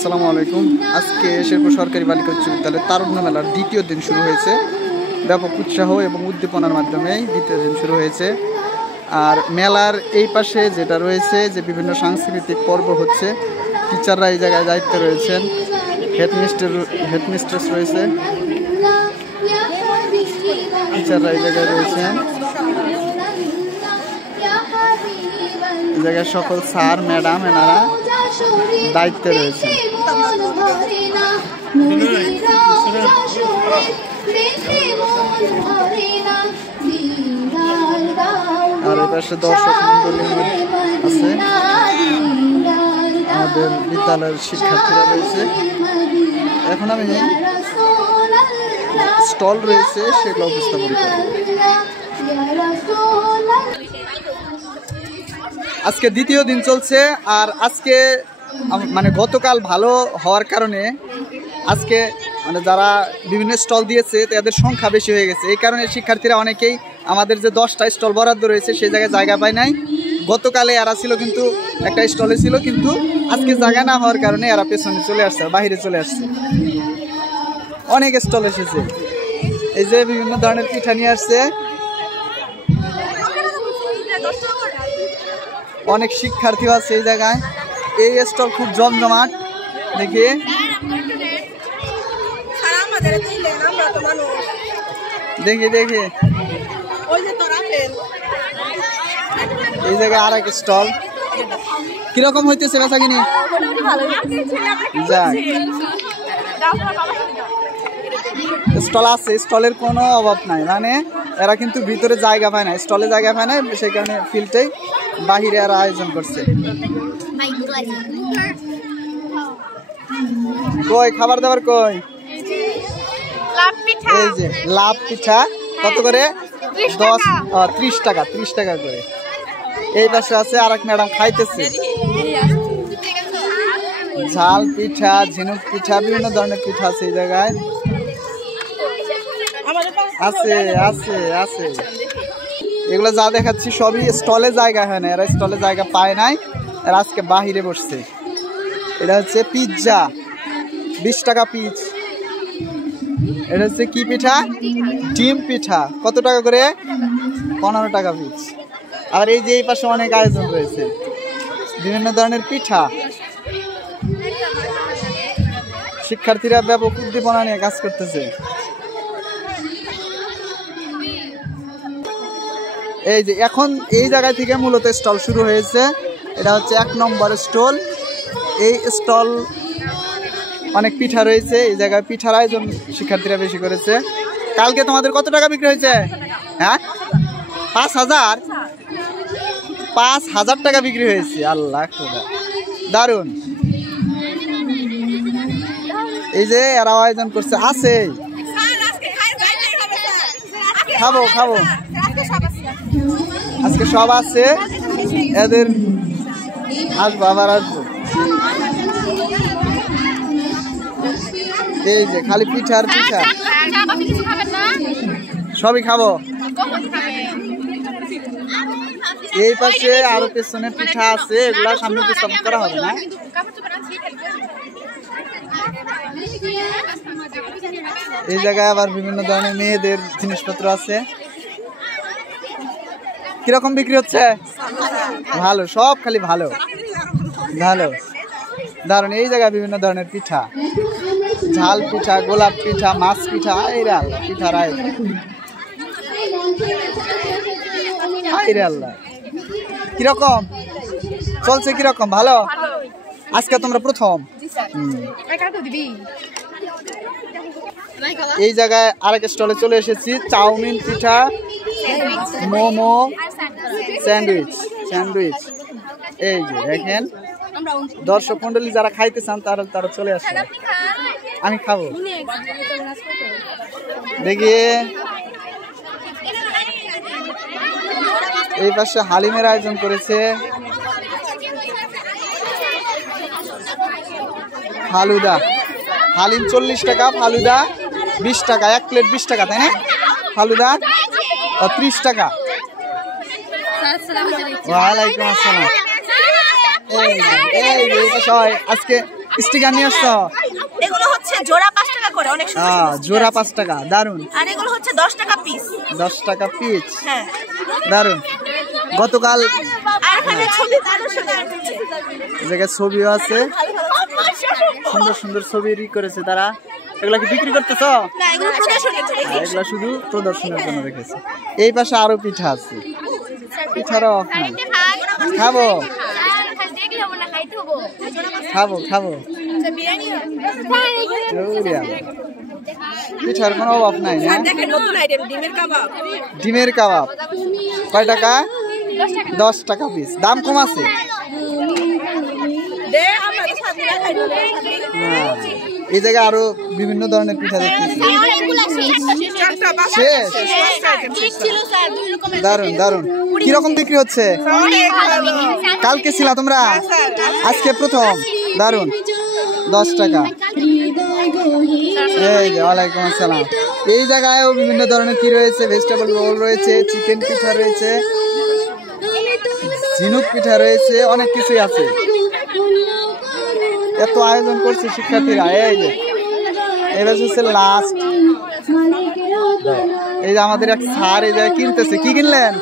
আসসালামু আলাইকুম। আজকে শেরপুর সরকারি বালিকা উচ্চ বিদ্যালয়ের তারুণ্য মেলার দ্বিতীয় দিন শুরু হয়েছে। ব্যাপক উৎসাহ এবং উদ্দীপনার মাধ্যমেই দ্বিতীয় দিন শুরু হয়েছে। আর মেলার এই পাশে যেটা রয়েছে যে বিভিন্ন সাংস্কৃতিক পর্ব হচ্ছে, টিচাররা এই জায়গায় দায়িত্বে রয়েছেন, হেডমিস্ট্রেস রয়েছে, টিচাররা এই জায়গায় রয়েছেন, এই জায়গায় সকল স্যার ম্যাডাম এনারা দায়িত্বে রয়েছেন। আর এই পাশে দর্শক মন্ডলী আছে, আমাদের বিদ্যালয়ের শিক্ষার্থীরা রয়েছে। এখন আমি স্টল রয়েছে সেগুলো উপস্থাপন করব। আজকে দ্বিতীয় দিন চলছে। আর আজকে মানে গতকাল ভালো হওয়ার কারণে আজকে মানে যারা বিভিন্ন স্টল দিয়েছে তাদের সংখ্যা বেশি হয়ে গেছে। এই কারণে শিক্ষার্থীরা অনেকেই আমাদের যে 10টা স্টল বরাদ্দ রয়েছে সেই জায়গায় জায়গা পায় নাই। গতকালে এরা ছিল কিন্তু একটা স্টলে ছিল, কিন্তু আজকে জায়গা না হওয়ার কারণে এরা পেছনে চলে আসছে, বাহিরে চলে আসছে। অনেক স্টল এসেছে, এই যে বিভিন্ন ধরনের পিঠা নিয়ে আসছে, অনেক শিক্ষার্থীও আছে এই জায়গায়। এই স্টল খুব জমজমাট দেখি। দেখি দেখি এই জায়গায় আর এক স্টল। কিরকম হইতেছে বেচা কিনি? যাক, স্টল আছে, স্টলের কোনো অভাব নাই। মানে এরা কিন্তু ভিতরে জায়গা পায় না, স্টলে জায়গা পায় না, সেই কারণে ফিল্ডটাই বাহিরে এরা আয়োজন করছে। কই খাবার দাবার কই? এই যে লাভ পিঠা কত করে? 30 টাকা, 30 টাকা করে। এই পাশে আছে আর এক ম্যাডাম খাইতেছে ঝাল পিঠা, ঝিনুক পিঠা, বিভিন্ন ধরনের পিঠা আছে এই জায়গায়। আছে আছে আছে, এগুলো যা দেখাচ্ছি সবই স্টলে জায়গা হয় না, এরা স্টলে জায়গা পায় নাই, এরা আজকে বাহিরে বসছে। এটা হচ্ছে পিৎজা, 20 টাকা পিস। এটা হচ্ছে কি পিঠা? ডিম পিঠা। কত টাকা করে? 15 টাকা পিস। আর এই যে এই পাশে অনেক আয়োজন রয়েছে, বিভিন্ন ধরনের পিঠা। শিক্ষার্থীরা ব্যাপক উদ্দীপনা নিয়ে কাজ করতেছে। এই যে এখন এই জায়গা থেকে মূলত স্টল শুরু হয়েছে। এটা হচ্ছে 1 নম্বর স্টল। এই স্টল অনেক পিঠা রয়েছে, এই জায়গায় পিঠার আয়োজন শিক্ষার্থীরা বেশি করেছে। কালকে তোমাদের কত টাকা বিক্রি হয়েছে? হ্যাঁ, 5,000 টাকা বিক্রি হয়েছে। আল্লাহ খোদা, দারুণ। এই যে এরা আয়োজন করছে, আছে খাবো খাবো, আজকে সব আছে, এদের আসবো, আবার আসবো। এই যে খালি পিঠার পিঠা, সবই খাবো। এই পাশে আরো পেছনে পিঠা আছে, এগুলা সামনে উপস্থাপন করা হবে না। এই জায়গায় আবার বিভিন্ন ধরনের মেয়েদের জিনিসপত্র আছে। কিরকম বিক্রি হচ্ছে? ভালো, সব খালি ভালো ভালো, দারুণ। এই জায়গায় বিভিন্ন ধরনের পিঠা, ঝাল পিঠা, গোলাপ পিঠা, মাছ পিঠা, এইরা আল্লাহ পিঠার আয়োজন। আল্লাহ, কিরকম চলছে? কিরকম? ভালো। আজকে তোমরা প্রথম। এই জায়গায় আরেক স্টলে চলে এসেছি, চাউমিন পিঠা, মোমো, স্যান্ডউইচ। এই যে দেখেন, দর্শক মন্ডলী যারা খাইতে চান তারা চলে আসে। আমি খাবো, দেখি। এই পাশে হালিমের আয়োজন করেছে, ফালুদা। হালিম 40 টাকা, ফালুদা 20 টাকা। 1 প্লেট 20 টাকা, তাই না? ফালুদা 30 টাকা। ওয়ালাইকুম আসসালাম। আজকে স্টিকার নিয়ে আসছো? এগুলো হচ্ছে জোড়া 5 টাকা করে, অনেক সুন্দর। জোড়া 5 টাকা, দারুন। আর এগুলো হচ্ছে 10 টাকা পিস। 10 টাকা পিস, হ্যাঁ দারুন। গতকাল আর এখানে ছবি প্রদর্শনী জায়গায় ছবিও আছে, সুন্দর সুন্দর ছবি করেছে তারা। এগুলা কি বিক্রি করতেছ? না, এগুলো প্রদর্শনী। এগুলা শুধু প্রদর্শনের জন্য রেখেছে। এই পাশে আরো পিঠা আছে, পিঠারও অফ নাই। খাবো খাবো খাবো, পিঠার কোনো অভাব নাই না। ডিমের কাবাব কয় টাকা? 10 টাকা পিস, দাম কম আছে। এই জায়গায় আরো বিভিন্ন ধরনের পিঠা দেখতেছি। দারুন দারুন। কিরকম বিক্রি হচ্ছে? কালকে ছিল তোমরা, আজকে প্রথম। দারুন, 10 টাকা। এই যে, ওয়ালাইকুম আসসালাম। এই জায়গায়ও বিভিন্ন ধরনের কি রয়েছে, ভেজিটেবল রোল রয়েছে, চিকেন পিঠা রয়েছে, ঝিনুক পিঠা রয়েছে, অনেক কিছুই আছে। এত আয়োজন করছে শিক্ষার্থীরা। এই যে এবার হচ্ছে লাস্ট। এই যে আমাদের এক স্যার এই জায়গায় কিনতেছে। কি কিনলেন?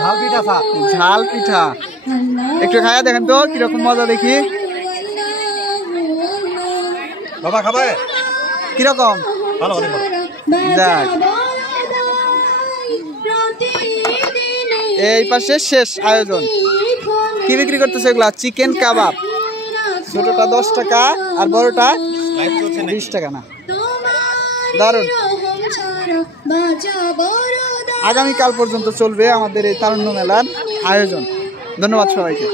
ঝাল পিঠা। ঝাল পিঠা একটু খায়া দেখেন তো কিরকম মজা, দেখি। বাবা খাবে? কিরকম? ভালো ভালো। যাক, এই পাশে শেষ আয়োজন। কি বিক্রি করতেছে এগুলা? চিকেন কাবাব। ছোটটা 10 টাকা আর বড়টা 20 টাকা। না, দারুন। আগামীকাল পর্যন্ত চলবে আমাদের এই তারুণ্য মেলার আয়োজন। ধন্যবাদ সবাইকে।